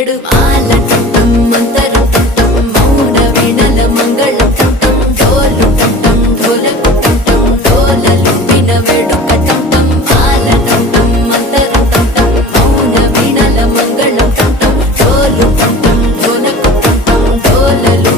వినవేడు మాల టం మంతరం టం మౌన వీణల మంగళం టం డోలు టం ఢోలకు టం డోలలు వినవేడు కటం టం మాల టం మంతరం టం మౌన వీణల మంగళం టం డోలు టం ఢోలకు టం డోలలు